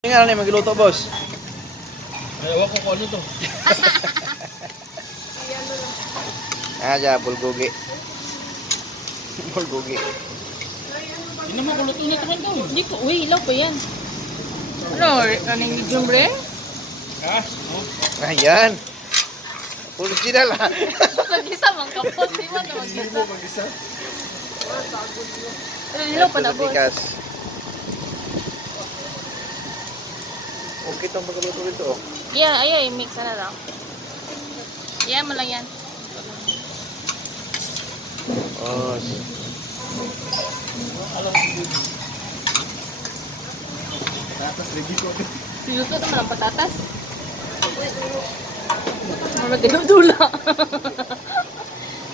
Nga na magluto, boss. Ayaw ko kung ano to. Bulgogi. Bulgogi. Hindi naman kuluto na naman daw. Hindi po, uy, ilaw pa yan. Ano, kaning medium rare? Ha? Ayan. Original ha. Mag-isa mang kapos, di ba na mag-isa? Pero ilaw pa na, boss. Bigas. Okay itong pagkaluto rito. Oh. Yeah, ay, mix na lang. Yeah, mo lang yan. Oh. Piluto naman ang patatas. Mamadilo-dula.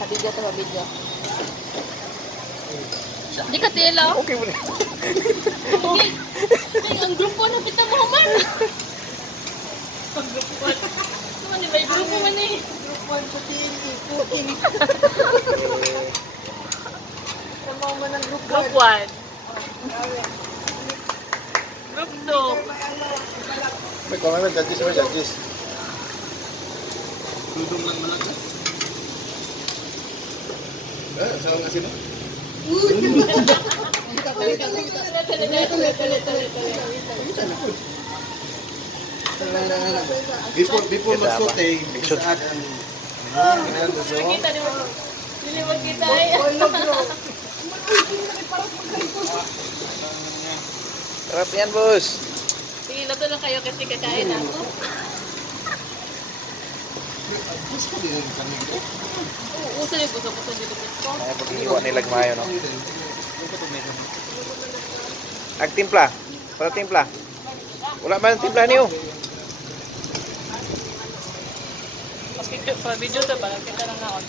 Habidyo to, habidyo. Di ka tila. Okay mo na. Okay. Ay, ang grupo na pita mo man. Ang grupo. Kuman ni may grupo man eh. Grupo puting ikuting. Tama man ang group 1. Group 1. Group 2. May comment judges mo judges. Dudong lang malaga. Saan nga sino? Before magsote, Shoot. Kita ni mo. Dili mo kita ay. Sarap yan, boss. Sige, lato lang kayo kasi kakain ako. Uso yung puso-puso dito ko. Ay, pag-iwan nilag mayo, no? Agtimpla. Para timpla. Wala man ang timpla niyo. Pa video to para kita lang naon.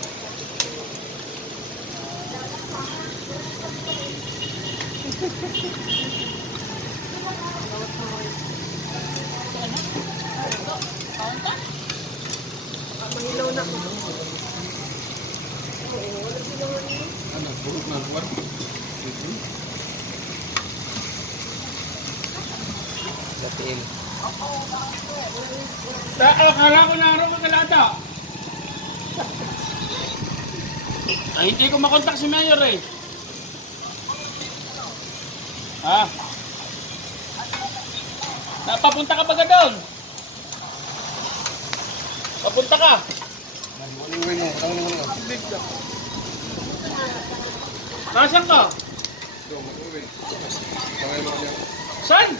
Mahilaw na. Ano, purot na lugar. Datil. Akala ko na araw ka kalata. Ay, hindi ko makontak si Mayor eh. Ha? Napapunta ka ba doon? Papunta ka? Nasaan ka? Saan?